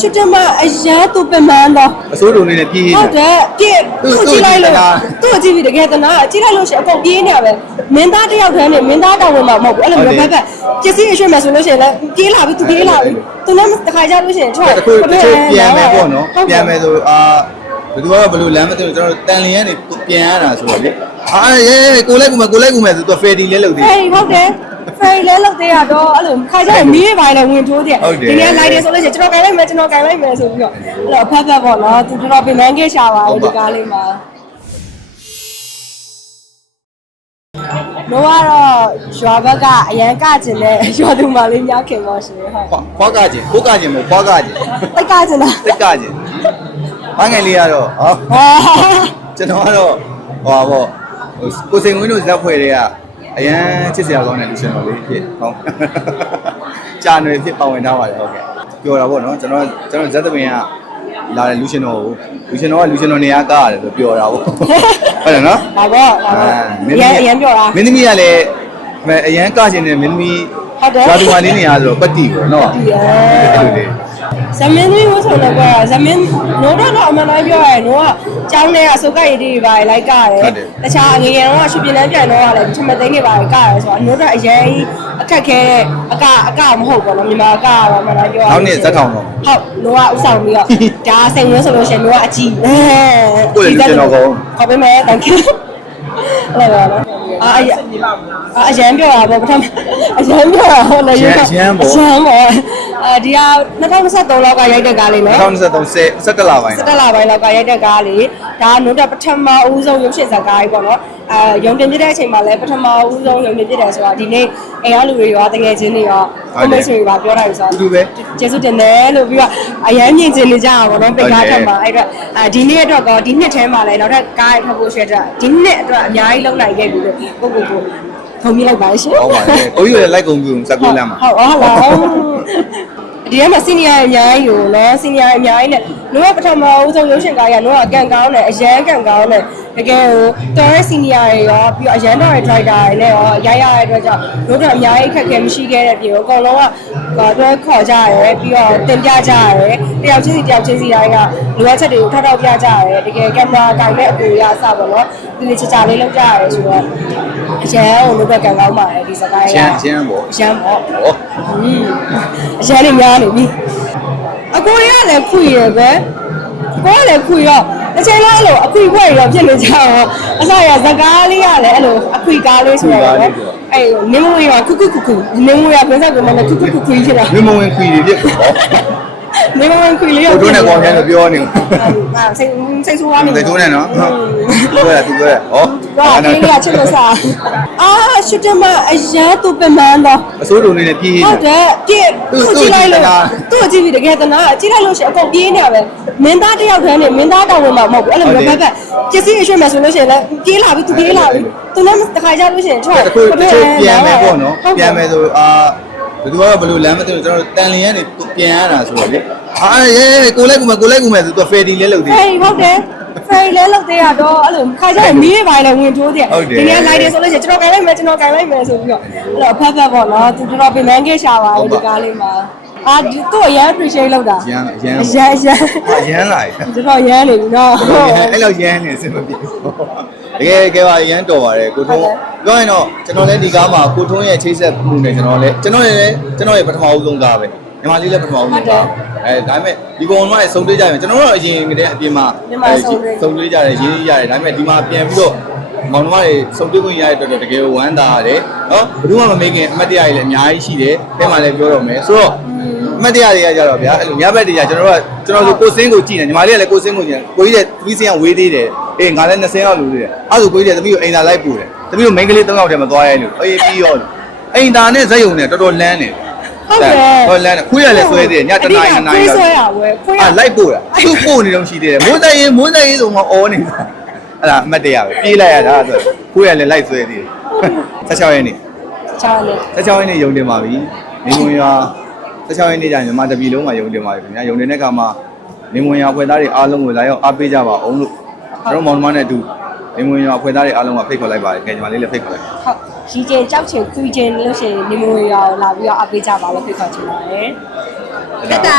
ရှူတင်မှာအရန်သူပမန်းတော့အစိုးရနေနဲ့ပြည်ဟုတ်တယ်ပြည့်သူသူသူကြည့်လိုက်လို့ကြည့်တာသူ့ကိုကြည့်ပြီးတကယ်တနာကြည့်လိုက်လို့ရှိရင်အကုန်ပြေးနေရပဲမင်းသားတစ်ယောက်တည်းနဲ့မင်းသားတောင်းဝင်မှာမဟုတ်ဘူးအဲ့လိုမျိုးဘက်ဘက်ပစ္စည်းအရွှေ့မယ်ဆိုလို့ရှိရင်လည်းပြေးလာပြီသူပြေးလာပြီသူလည်းတစ်ခါကြလို့ရှိရင်ထွက်တခုတချို့ပြန်မယ်ပေါ့နော်ပြန်မယ်ဆိုအာဘယ်သူကတော့ဘယ်လိုလမ်းမသိဘူးကျွန်တော်တန်လျင်ကနေပြန်ရတာဆိုတော့လေအာရဲကိုလိုက်ကူမယ်ကိုလိုက်ကူမယ်ဆိုတော့ဖယ်တီလဲလုပ်သေးဖေးဟုတ်တယ် ဖေးလဲလောက်သေးရတော့အဲ့လိုခါကြရင်မီးရပိုင်းလည်းဝင်ထိုးတယ်ဟုတ်တယ်ဒီနေ့လိုက်တယ်ဆိုလို့ရှိရင်ကျွန်တော်ကင်လိုက်မယ်ကျွန်တော်ကင်လိုက်မယ်ဆိုပြီးတော့အဲ့တော့အဖက်ဖက်ပေါ့နော်သူတော်တော်ပြင်ပန်းခဲ့ရှာပါတယ်ဒီကားလေးမှာတော့ကတော့ရွာဘက်ကအရန်ကကျင်တဲ့ရွာသူမလေးများခင်ပါရှင်ဟုတ်ခွားကကျင်ကိုကကျင်မို့ခွားကကျင်တိတ်ကကျင်တာတက်ကကျင်ဘာငယ်လေးကတော့ဟောဟာကျွန်တော်ကတော့ဟောပေါ့ကိုစိန်ဝင်းတို့ဇက်ဖွဲ့တွေက အရန်ချစ်စရာကောင်းတဲ့လူရှင်တော်လေးဖြစ်ဟောကြာနေဖြစ်ပါဝင်ထားပါတယ်ဟုတ်ကဲ့ပြောတာပေါ့နော်ကျွန်တော်ကျွန်တော်ဇက်သမင်ကလာတဲ့လူရှင်တော်ကိုလူရှင်တော်ကလူရှင်တော်နေရာကားရတယ်ဆိုပြောတာပေါ့ဟုတ်တယ်နော်ဒါပေါ့ဒါပေါ့အရန်အရန်ပြောတာမင်းသမီးကလည်းအရန်ကကျင်တဲ့မင်းသမီးဟုတ်တယ်ရွာသူမလေးနေရာဆိုတော့ပတိပေါ့နော်ပတ္တိရအဲ့လိုလေ ဇမင်းသမီးဝဆိုတော့ကဇမင်းနိုးတော့တော့အမှန်တိုင်းပြောရရင်နိုးကကျောင်းထဲကအစုပ်ကရည်တွေပါလိုက်ကြတယ်တခြားငငယ်တော့ရွှေပြည်လန်းပြန်တော့ကလည်းထမသိန်းတွေပါကြတယ်ဆိုတော့နိုးတော့အရင်အခက်ခဲအကအကမဟုတ်ဘူးနော်မြန်မာအကကတော့အမှန်တိုင်းပြောရနောက်နေ့ဇက်ထောင်တော့ဟုတ်နိုးကဥဆောင်ပြီးတော့ဒါစိန်ဝင်းဆိုလို့ရှိရင်နိုးကအကြည့်အဲကိုယ့်ရဲ့လူကျင်တော်ကောင်းဟုတ်ပြီမယ် thank you ဟုတ်ပါတော့ အာအရအာအရန်ပြောတာပေါ့ပထမအရန်ပြောတာဟုတ်လေအရန်ပေါ့အဲဒီက2023လောက်ကရိုက်တဲ့ကားလေးနော်2023 17လပိုင်းစတက်လာပိုင်းလောက်ကရိုက်တဲ့ကားလေးဒါကနို့တက်ပထမဦးဆုံးရုပ်ရှင်ဇာတ်ကားကြီးပေါ့နော်အဲရုံတင်ပြတဲ့အချိန်မှာလည်းပထမဦးဆုံးရုံတင်ပြတယ်ဆိုတာဒီနေ့အိမ်ကလူတွေရောတကယ်ချင်းတွေရောကိုမိတ်ဆွေတွေပါပြောတာပြီဆိုအတူတော့တူပဲကျေးဇူးတင်တယ်လို့ပြီးတော့အရန်မြင်ကျင်နေကြတာပေါ့နော်ပိတ်ကားထက်မှာအဲ့တော့အဲဒီနေ့အတွက်ကောဒီနှစ်ထဲမှာလည်းနောက်ထပ်ကားရိုက်ထွက်ဖို့ရှိတဲ့ဒီနှစ်အတွက်အများကြီးလုံနိုင်ခဲ့ပြီလို့ကိုကိုကိုထုံပြလိုက်ပါရှင်ဟုတ်ပါတယ်ကိုကြီးလည်းလိုက်ကုန်ပြီဇက်ကိုလမ်းမှာဟုတ်ဟုတ်လားဒီထဲမှာစီနီယာအများကြီးကိုနော်စီနီယာအများကြီးနဲ့လူကပထမဦးဆုံးရုပ်ရှင်ကားရတော့ကန်ကောင်းတယ်အရန်ကန်ကောင်းတယ် တကယ်ကိုတော်ရဲ့စီနီယာတွေရောပြီးတော့အရန်တော်ရဲ့ driver တွေနဲ့ရောရိုက်ရတဲ့အတွက်ကြောင့်တို့တော့အများကြီးခက်ခဲမရှိခဲ့တဲ့ပြင်အကုန်လုံးကတော့ခေါ်ကြရတယ်ပြီးတော့တင်ပြကြရတယ်တယောက်ချင်းစီတယောက်ချင်းစီတိုင်းကလိုအပ်ချက်တွေကိုထောက်ထောက်ပြကြရတယ်တကယ်ကင်မရာတိုင်တဲ့အကူရအစပေါ့နော်ဒီလိုချာချာလေးလုပ်ကြရတယ်ဆိုတော့အရန်ကိုလို့ပဲကန်ကောင်းပါတယ်ဒီစကားချမ်းချမ်းပေါ့အရန်ပေါ့ဟောအရန်နေများနေပြီအကိုရလည်းခွေရပဲကိုကလည်းခွေတော့ တစ်ချိန်လုံးအဲ့လိုအခွေခွေရောဖြစ်နေကြတော့အစရဇကားလေးရလည်းအဲ့လိုအခွေကားလေးဆိုတော့အဲ့နင်းမွေးရခုခုခုခုနင်းမွေးရပြန်ဆက်ကုန်တယ်ခုခုခုခုဖြစ်တာမင်းမဝင်ခွေတွေပြစ်ဟော နင်းမွေးခွေလေးရောကိုတို့နဲ့ကောင်ချမ်းလို့ပြောနေအာစိတ်စိတ်ဆိုးသွားနေတယ်တို့နဲ့နော်ဟုတ်ပြောရသူပြောရဟောတော့ကလေးကချစ်လို့စားအာရှူတင်မှာအရန်သူပမန်းတော့အစိုးရနေနဲ့ပြည်ဟုတ်တယ်ပြည့်သူသူသူကြည့်လိုက်လို့ကြည့်တာသူ့ကိုကြည့်ပြီးတကယ်တနာကြည့်လိုက်လို့ရှိရင်အကုန်ပြေးနေရပဲမင်းသားတစ်ယောက်တည်းနဲ့မင်းသားတောင်းဝင်မှာမဟုတ်ဘူးအဲ့လိုမျိုးဘက်ဘက်ပစ္စည်းအရွှေ့မယ်ဆိုလို့ရှိရင်လည်းပြေးလာပြီသူပြေးလာပြီသူလည်းတစ်ခါကြလို့ရှိရင်ထွက်တခုတချို့ပြန်မယ်ပေါ့နော်ပြန်မယ်ဆိုအာ ဘယ်သူကတော့ဘယ်လိုလမ်းမသိဘူးကျွန်တော်တန်လျင်ကနေပြန်ရတာဆိုတော့လေအာရဲကိုလိုက်ကူမယ်ကိုလိုက်ကူမယ်ဆိုတော့ဖယ်တီလဲလုပ်သေးဖေးဟုတ်တယ်ဖေးလဲလောက်သေးရတော့အဲ့လိုခါကြရင်မီးရပိုင်းလည်းဝင်ထိုးတယ်ဟုတ်တယ်ဒီနေ့လိုက်တယ်ဆိုလို့ရှိရင်ကျွန်တော်ကင်လိုက်မယ်ကျွန်တော်ကင်လိုက်မယ်ဆိုပြီးတော့အဲ့လိုအဖက်ဖက်ပေါ့နော်သူတော်တော်ပြင်ပန်းခဲ့ရှာပါတယ်ဒီကားလေးမှာအာဒီသူ့အရန် appreciate လုပ်တာရမ်းရမ်းအရန်အရန်ရမ်းလာတော်တော်ရမ်းနေပြီနော်အဲ့လောက်ရမ်းနေအဆင်မပြေ တကယ်ကဲပါရမ်းတော်ပါတယ်ကိုထုံးပြောရင်တော့ကျွန်တော်လည်းဒီကားမှာကိုထုံးရဲ့ချိတ်ဆက်မှုနဲ့ကျွန်တော်လည်းကျွန်တော်လည်းကျွန်တော်ရဲ့ပထမဦးဆုံးကားပဲညီမလေးလည်းပထမဦးဆုံးကားအဲဒါပေမဲ့ဒီကောင်မှလည်းစုံတွေးကြရင်ကျွန်တော်တို့အရင်ကတည်းကအပြင်မှာစုံတွေးကြတယ်ရင်းနှီးကြတယ်ဒါပေမဲ့ဒီမှာပြန်ပြီးတော့မောင်နှမတွေစုံတွေးခွင့်ရတဲ့အတွက်တကယ်ဝမ်းသာရတယ်နော်ဘယ်သူမှမမေးခင်အမတ်တရားတွေလည်းအများကြီးရှိတယ်အဲ့မှာလည်းပြောတော့မယ်ဆိုတော့ အမှတ်တရတွေကကြတော့ဗျာအဲ့လိုညဘက်တွေကကျွန်တော်တို့ကကျွန်တော်ဆိုကိုစင်းကိုကြည့်နေညီမလေးကလည်းကိုစင်းကိုကြည့်နေကိုကြီးတဲ့သမီးစင်းကဝေးသေးတယ်အေးငါလည်း20ရောက်လူသေးတယ်အဲ့ဒါဆိုကိုကြီးတဲ့သမီးကိုအိမ်သာလိုက်ပူတယ်သမီးကိုမိန်းကလေး3ယောက်တည်းမသွားရဲလို့အေးပြီးရောလို့အိမ်သာနဲ့ဇက်ယုံနဲ့တော်တော်လန်းနေဟုတ်တယ်တော်လန်းနေခွေးရလည်းဆွဲသေးတယ်ညတနားနားခွေးရောက်ဆွဲရဝဲခွေးရအဲ့လိုက်ပို့တာသူ့ပို့နေတော့ရှိသေးတယ်မိုးသက်ရင်မိုးသက်ရင်ဆိုမှအော်နေတာအဲ့ဒါအမှတ်တရပဲပြေးလိုက်ရတာဆိုခွေးရလည်းလိုက်ဆွဲသေးတယ်16ရက်နေ့ချားနေ16ရက်နေ့ရုံတင်ပါပြီနေမွန်ရွာ 16ရက်နေ့ကျရင်မြန်မာတပြည်လုံးမှာရုံတင်ပါပြီခင်ဗျာရုံတင်တဲ့အခါမှာနေမွန်ရွာဖွဲ့သားတွေအားလုံးကိုလာရောက်အားပေးကြပါအောင်လို့ကျွန်တော်မောင်နှမနဲ့အတူနေမွန်ရွာဖွဲ့သားတွေအားလုံးကဖိတ်ခေါ်လိုက်ပါတယ်ခင်ဗျာညီမလေးလည်းဖိတ်ခေါ်လိုက်ပါဟုတ်ရီကျင်ကြောက်ချင်ခွေးကျင်လို့ရှိရင်နေမွေရောလာပြီးတော့အပေးကြပါလို့ဖိတ်ခေါ်ချင်ပါတယ်တက်တာ